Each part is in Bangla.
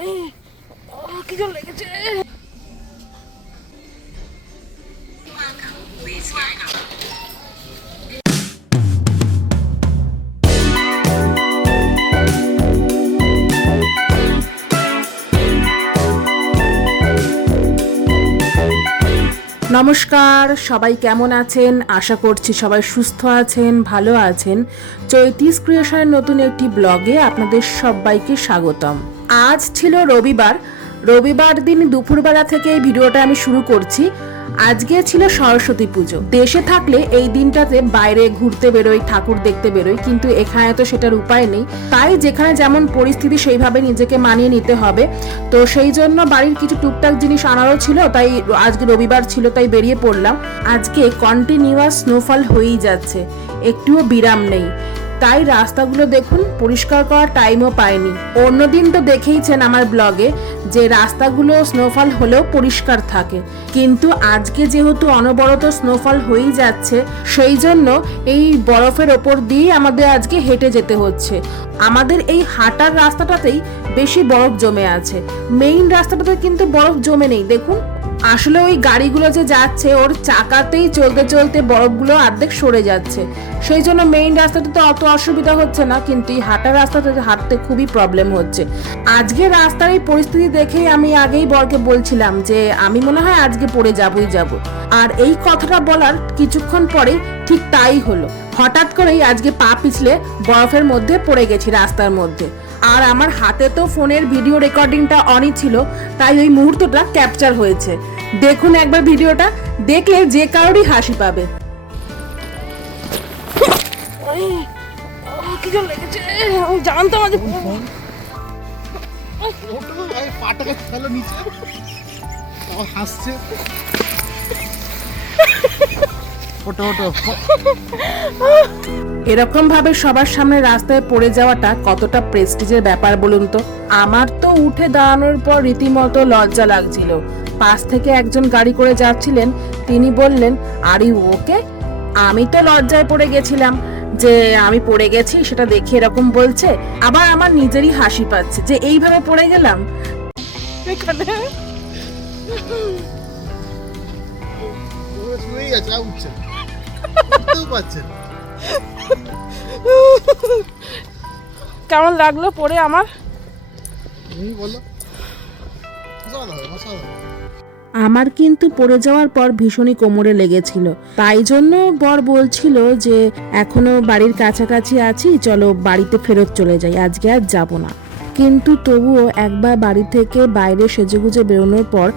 কি জল লেগেছে। নমস্কার, সবাই কেমন আছেন? আশা করছি সবাই সুস্থ আছেন, ভালো আছেন। চৈতিস ক্রিয়েশনের নতুন একটি ব্লগে আপনাদের সবাইকে স্বাগতম। আজ ছিল রবিবার দিন দুপুরবেলা থেকে এই ভিডিওটা আমি শুরু করছি। আজকে ছিল সরস্বতী পুজো। দেশে থাকলে এই দিনটাতে বাইরে ঘুরতে বেরোই, ঠাকুর দেখতে বেরোই, কিন্তু এখানে তো সেটার উপায় নেই। তাই যেখানে যেমন পরিস্থিতি সেইভাবে নিজেকে মানিয়ে নিতে হবে। তো সেই জন্য বাড়ির কিছু টুকটাক জিনিস আনারও ছিল, তাই আজকে রবিবার ছিল তাই বেরিয়ে পড়লাম। আজকে কন্টিনিউয়াস স্নোফল হয়েই যাচ্ছে, একটুও বিরাম নেই। তাই রাস্তাগুলো দেখুন, পরিষ্কার করার টাইমও পাইনি। অন্যদিন তো দেখেইছেন আমার ব্লগে যে রাস্তাগুলো স্নোফল হলেও পরিষ্কার থাকে, কিন্তু আজকে যেহেতু অনবরত স্নোফল হয়েই যাচ্ছে, সেই জন্য এই বরফের ওপর দিয়ে আমাদের আজকে হেঁটে যেতে হচ্ছে। আমাদের এই হাঁটার রাস্তাটাতেই বেশি বরফ জমে আছে, মেইন রাস্তাটাতে কিন্তু বরফ জমে নেই। দেখুন, আসলে ওই গাড়িগুলো যে যাচ্ছে ওর চাকাতেই চলতে চলতে বরফগুলো অর্ধেক সরে যাচ্ছে, সেই জন্য মেইন রাস্তাটাতে অত অসুবিধা হচ্ছে না, কিন্তু এই হাঁটার রাস্তাটাতে হাঁটতে খুবই প্রবলেম হচ্ছে। আজকে রাস্তার এই পরিস্থিতি দেখেই আমি আগেই বরকে বলছিলাম যে আমি মনে হয় আজকে পড়ে যাবই যাব। আর এই কথাটা বলার কিছুক্ষণ পরেই ঠিক তাই হলো। হঠাৎ করেই আজকে পা পিছলে বরফের মধ্যে পড়ে গেছি রাস্তার মধ্যে। আর আমার হাতে তো ফোনের ভিডিও রেকর্ডিংটা অনই ছিল, তাই ওই মুহূর্তটা ক্যাপচার হয়েছে। দেখুন একবার ভিডিওটা, দেখলে যে কারোরই হাসি পাবে। কি জল লেগেছে, আমি জানতাম আজ পাটাকে ফেলো নিচে, হাসছে। এরকম ভাবে সবার সামনে রাস্তায় পড়ে যাওয়াটা কতটা প্রেস্টিজের ব্যাপার বলুন তো। আমার তো উঠে দাঁড়ানোর পর রীতিমতো লজ্জা লাগছিল। পাশ থেকে একজন গাড়ি করে যাচ্ছিলেন, তিনি বললেন, আরে ওকে? আমি তো লজ্জায় পড়ে গেছিলাম যে আমি পড়ে গেছি, সেটা দেখে এরকম বলছে। আবার আমার নিজেরই হাসি পাচ্ছে যে এইভাবে পড়ে গেলাম। কেমন লাগলো পড়ে আমার? আমার কিন্তু পড়ে যাওয়ার পর ভীষণই কোমরে লেগেছিল, তাই জন্য বর বলছিল যে এখনো বাড়ির কাছাকাছি আছি, চলো বাড়িতে ফেরত চলে যাই, আজকে আর যাব না। কিন্তু তবুও একবার বাড়ি থেকে বাইরে সেজেগুজে বেরোনোর পর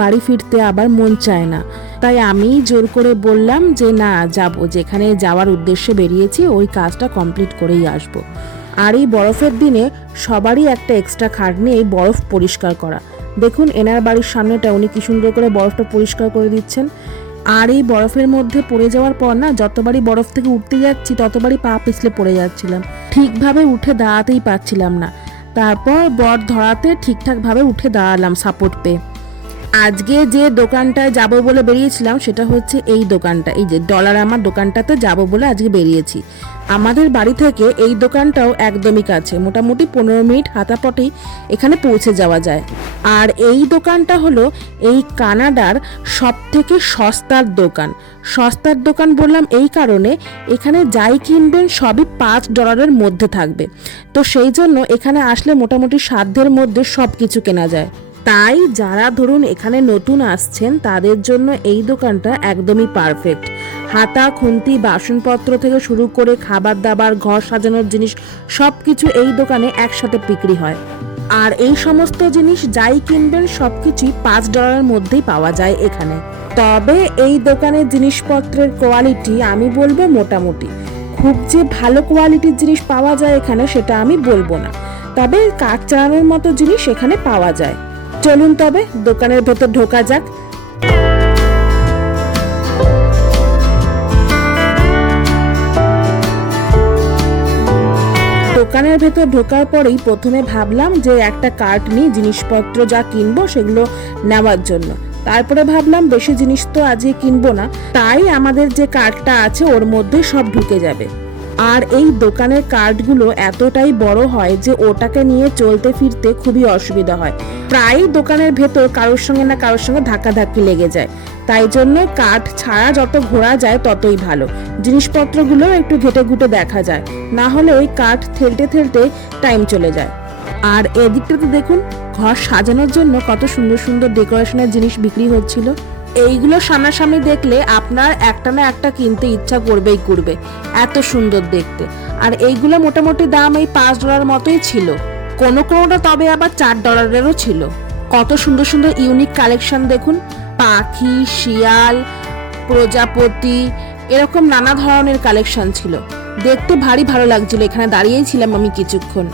বাড়ি ফিরতে আবার মন চায় না। তাই আমি জোর করে বললাম যে না, যাব, যেখানে যাওয়ার উদ্দেশ্যে বেরিয়েছি ওই কাজটা কমপ্লিট করেই আসব। আর এই বরফের দিনে সবারই একটা এক্সট্রা খাটনি এই বরফ পরিষ্কার করা। দেখুন এনার বাড়ির সামনেটা উনি কি সুন্দর করে বরফটা পরিষ্কার করে দিচ্ছেন। আর এই বরফের মধ্যে পড়ে যাওয়ার পর না, যতবারই বরফ থেকে উঠতে যাচ্ছি ততবারই পা পিছলে পড়ে যাচ্ছিলাম, ঠিকভাবে উঠে দাঁড়াতেই পারছিলাম না। তারপর বর ধরাতে ঠিকঠাক ভাবে উঠে দাঁড়ালাম সাপোর্ট পেয়ে। আজকে যে দোকানটায় যাব বলে বেরিয়েছিলাম সেটা হচ্ছে এই দোকানটা, এই যে ডলারামার দোকানটাতে যাব বলে আজকে বেরিয়েছি। আমাদের বাড়ি থেকে এই দোকানটাও একদমই কাছে, মোটামুটি 15 মিনিট হাঁটাপথেই এখানে পৌঁছে যাওয়া যায়। আর এই দোকানটা হলো এই কানাডার সব থেকে সস্তার দোকান। সস্তার দোকান বললাম এই কারণে, এখানে যাই কিনবেন সবই $5 মধ্যে থাকবে। তো সেই জন্য এখানে আসলে মোটামুটি সাধ্যের মধ্যে সব কিছু কেনা যায়। তাই যারা ধরুন এখানে নতুন আসছেন তাদের জন্য এই দোকানটা একদমই পারফেক্ট। হাতা খুন্তি বাসনপত্র থেকে শুরু করে খাবার দাবার, ঘর সাজানোর জিনিস সবকিছু এই দোকানে একসাথে বিক্রি হয়। আর এই সমস্ত জিনিস যাই কিনবেন সবকিছুই $5 মধ্যেই পাওয়া যায় এখানে। তবে এই দোকানের জিনিসপত্রের কোয়ালিটি আমি বলবো মোটামুটি, খুব যে ভালো কোয়ালিটির জিনিস পাওয়া যায় এখানে সেটা আমি বলবো না, তবে কাজ চালানোর মতো জিনিস এখানে পাওয়া যায়। চলুন তবে দোকানের ভেতর ঢোকা যাক। দোকানের ভেতর ঢোকার পরেই প্রথমে ভাবলাম যে একটা কার্ট নিই জিনিসপত্র যা কিনবো সেগুলো নেওয়ার জন্য। তারপরে ভাবলাম বেশি জিনিস তো আজকে কিনবো না, তাই আমাদের যে কার্টটা আছে ওর মধ্যে সব ঢুকে যাবে। আর এই দোকানের কার্টগুলো এতটাই বড় হয় যে ওটাকে নিয়ে চলতে ফিরতে খুবই অসুবিধা হয়। প্রায় দোকানের ভেতর কারোর সঙ্গে না কারোর সঙ্গে ধাক্কাধাক্কি লেগে যায়। তাই জন্য কাঠ ছাড়া যত ঘোরা যায় ততই ভালো। জিনিসপত্রগুলো একটু ঘেটে ঘুটে দেখা যায়, না হলে ওই কাঠ ঠেলতে ঠেলতে টাইম চলে যায়। আর এদিকটাতে দেখুন, ঘর সাজানোর জন্য কত সুন্দর সুন্দর ডেকোরেশনের জিনিস বিক্রি হচ্ছিল। এইগুলো সামনাসামনি দেখলে আপনার একটা না একটা কিনতে ইচ্ছা করবেই করবে, এত সুন্দর দেখতে। আর এইগুলো মোটামুটি দাম এই $5 মতোই ছিল, কোনোটা তবে আবার $4-এরও ছিল। কত সুন্দর সুন্দর ইউনিক কালেকশন দেখুন, পাখি, শিয়াল, প্রজাপতি, এরকম নানা ধরনের কালেকশন ছিল। দেখতে ভারী ভালো লাগছিল, এখানে দাঁড়িয়েই ছিলাম আমি কিছুক্ষণ।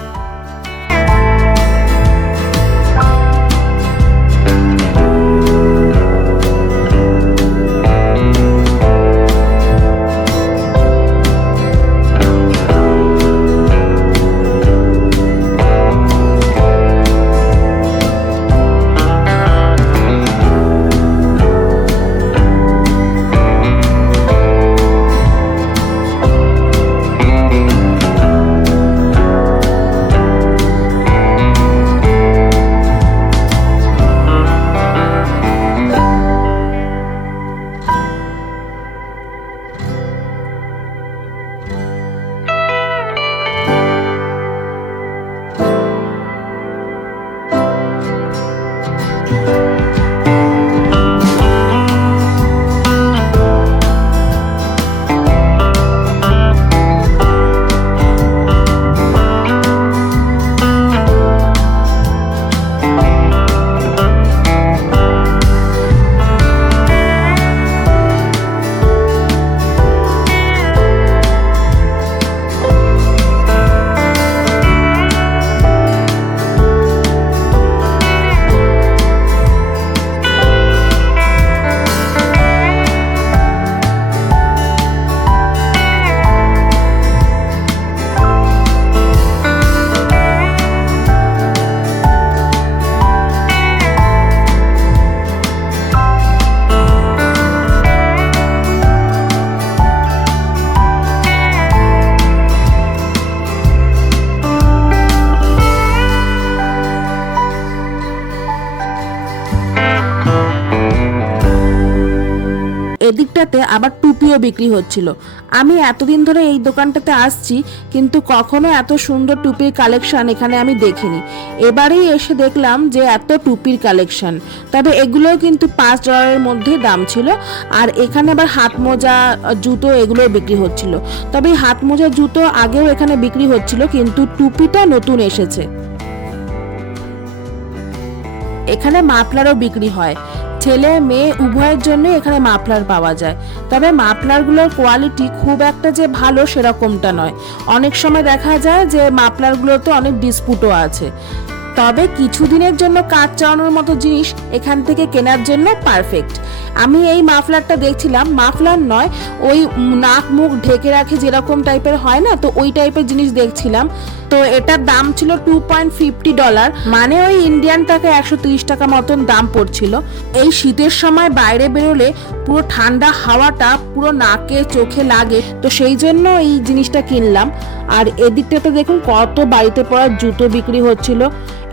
এদিকটাতে আবার টুপিও বিক্রি হচ্ছিল। আমি এতদিন ধরে এই দোকানটাতে আসছি, কিন্তু কখনো এত সুন্দর টুপির কালেকশন এখানে আমি দেখিনি। এবারেই এসে দেখলাম যে এত টুপির কালেকশন। তবে এগুলোও কিন্তু $5 মধ্যে দাম ছিল। আর এখানে আবার হাত মোজা, জুতো এগুলোও বিক্রি হচ্ছিল। তবে হাত মোজা, জুতো আগেও এখানে বিক্রি হচ্ছিল, কিন্তু টুপিটা নতুন এসেছে। এখানে মাফলারও বিক্রি হয়, ছেলে মেয়ে উভয়ের জন্য এখানে মাফলার পাওয়া যায়। তবে মাফলারগুলোর কোয়ালিটি খুব একটা যে ভালো সেরকমটা নয়। অনেক সময় দেখা যায় যে মাফলারগুলোতে অনেক ডিসপুটও আছে। তবে কিছুদিনের জন্য কাজ চালানোর মতো জিনিস এখান থেকে কেনার জন্য পারফেক্ট। আমি এই মাফলারটা দেখছিলাম, মাফলার নয়, ওই নাক মুখ ঢেকে রাখে যেরকম টাইপের হয় না, তো ওই টাইপের জিনিস দেখছিলাম। তো এটার দাম ছিল $2.50, মানে ওই ইন্ডিয়ান টাকা 130 টাকা মতন দাম পড়ছিল। এই শীতের সময় বাইরে বেরোলে পুরো ঠান্ডা হাওয়াটা পুরো নাকে চোখে লাগে, তো সেই জন্য এই জিনিসটা কিনলাম। আর এদিকটাতে দেখুন কত বাড়িতে পরার জুতো বিক্রি হচ্ছিল।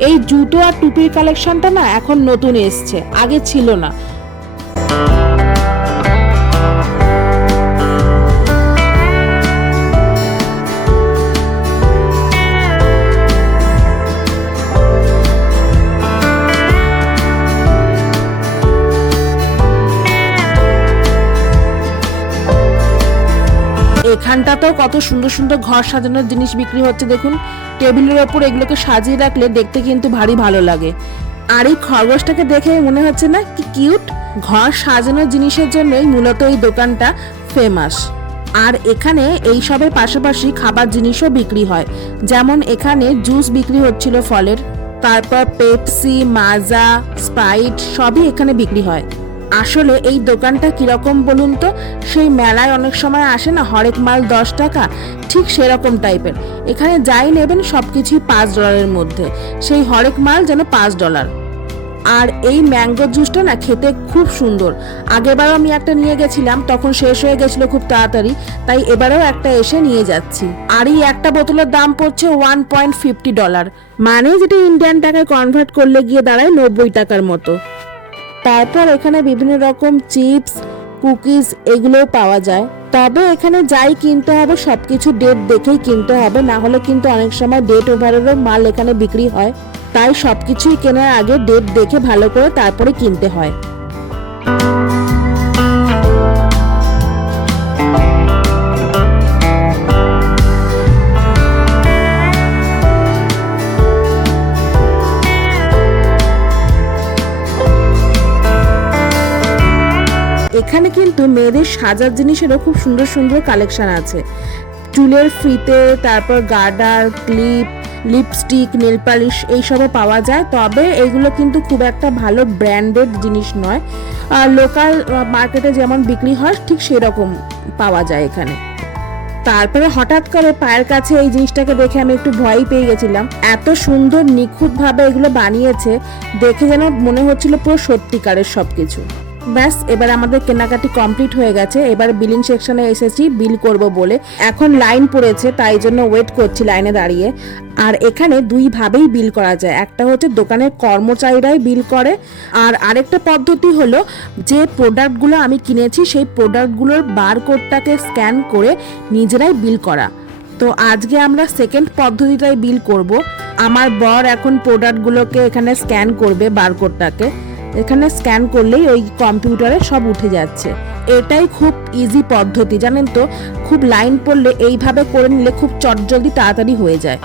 এই জুতো আর টুপির কালেকশনটা না এখন নতুন এসছে, আগে ছিল না। এখানটাতেও কত সুন্দর সুন্দর ঘর সাজানোর জিনিস বিক্রি হচ্ছে দেখুন। টেবিলের ওপর এগুলোকে সাজিয়ে রাখলে দেখতে কিন্তু ভারী ভালো লাগে। আর এই খরগোশটাকে দেখে মনে হচ্ছে না কি কিউট। ঘর সাজানোর জিনিসের জন্যই মূলত এই দোকানটা ফেমাস। আর এখানে এই সবের পাশাপাশি খাবার জিনিসও বিক্রি হয়, যেমন এখানে জুস বিক্রি হচ্ছিল ফলের, তারপর পেপসি, মাজা, স্প্রাইট সবই এখানে বিক্রি হয়। আসলে এই দোকানটা কিরকম বলুন তো, সেই মেলায় অনেক সময় আসে না হরেক মাল 10 টাকা, ঠিক সেরকম টাইপের। এখানে যাই নেবেন সবকিছুই $5 মধ্যে, সেই হরেক মাল যেন $5। আর এই ম্যাঙ্গো জুসটা না খেতে খুব সুন্দর। আগেরবারও আমি একটা নিয়ে গেছিলাম, তখন শেষ হয়ে গেছিল খুব তাড়াতাড়ি, তাই এবারেও একটা এসে নিয়ে যাচ্ছি। আর এই একটা বোতলের দাম পড়ছে $1.50, মানে যেটা ইন্ডিয়ান টাকায় কনভার্ট করলে গিয়ে দাঁড়ায় 90 টাকার মতো। তারপর এখানে বিভিন্ন রকম চিপস, কুকিজ এগুলোও পাওয়া যায়। তবে এখানে যাই কিনতে হবে সবকিছু ডেট দেখেই কিনতে হবে, না হলে কিন্তু অনেক সময় ডেট ওভারেরও মাল এখানে বিক্রি হয়। তাই সবকিছুই কেনার আগে ডেট দেখে ভালো করে তারপরে কিনতে হয়। এখানে কিন্তু মেয়েদের সাজার জিনিসেরও খুব সুন্দর সুন্দর কালেকশন আছে। চুলের ফিতে, তারপর গার্ডার, ক্লিপ, লিপস্টিক, নেল পালিশ এইসবও পাওয়া যায়। তবে এগুলো কিন্তু খুব একটা ভালো ব্র্যান্ডেড জিনিস নয়, আর লোকাল মার্কেটে যেমন বিক্রি হয় ঠিক সেরকম পাওয়া যায় এখানে। তারপরে হঠাৎ করে পায়ের কাছে এই জিনিসটাকে দেখে আমি একটু ভয়ই পেয়ে গেছিলাম। এত সুন্দর নিখুঁতভাবে এগুলো বানিয়েছে, দেখে যেন মনে হচ্ছিল পুরো সত্যিকারের সবকিছু। ব্যাস, এবার আমাদের কেনাকাটি কমপ্লিট হয়ে গেছে। এবার বিলিং সেকশনে এসেছি বিল করব বলে। এখন লাইন পড়েছে, তাই জন্য ওয়েট করছি লাইনে দাঁড়িয়ে। আর এখানে দুই ভাবেই বিল করা যায়, একটা হচ্ছে দোকানের কর্মচারীরাই বিল করে, আর আরেকটা পদ্ধতি হলো যে প্রোডাক্টগুলো আমি কিনেছি সেই প্রোডাক্টগুলোর বারকোডটাকে স্ক্যান করে নিজেরাই বিল করা। তো আজকে আমরা সেকেন্ড পদ্ধতিটাই বিল করব। আমার বর এখন প্রোডাক্টগুলোকে এখানে স্ক্যান করবে, বারকোডটাকে এখানে স্ক্যান করলেই ওই কম্পিউটারে সব উঠে যাচ্ছে। এটাই খুব ইজি পদ্ধতি, জানেন তো। খুব লাইন পড়লে এইভাবে করে নিলে খুব চটজলদি তাড়াতাড়ি হয়ে যায়।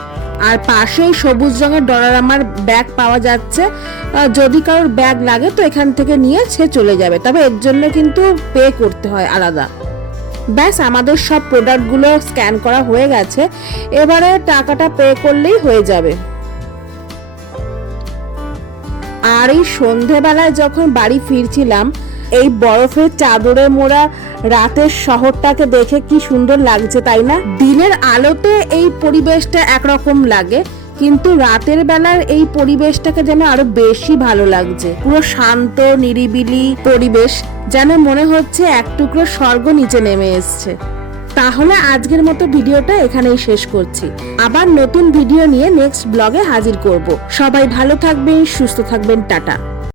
আর পাশেই সবুজ রঙের ডলারামার ব্যাগ পাওয়া যাচ্ছে, যদি কারোর ব্যাগ লাগে তো এখান থেকে নিয়ে সে চলে যাবে, তবে এর জন্য কিন্তু পে করতে হয় আলাদা। ব্যাস, আমাদের সব প্রোডাক্টগুলো স্ক্যান করা হয়ে গেছে, এবারে টাকাটা পে করলেই হয়ে যাবে। আর এই সন্ধেবেলায় যখন বাড়ি ফিরছিলাম, এই বরফের চাদরে মোড়া রাতের শহরটাকে দেখে কি সুন্দর লাগছে, তাই না? দিনের আলোতে এই পরিবেশটা একরকম লাগে, কিন্তু রাতের বেলার এই পরিবেশটাকে যেন আরো বেশি ভালো লাগছে। পুরো শান্ত নিরিবিলি পরিবেশ, যেন মনে হচ্ছে এক টুকরো স্বর্গ নিচে নেমে এসছে। তাহলে আজকের মতো ভিডিওটা এখানেই শেষ করছি। আবার নতুন ভিডিও নিয়ে নেক্সট ব্লগে হাজির করব। সবাই ভালো থাকবেন, সুস্থ থাকবেন, টাটা।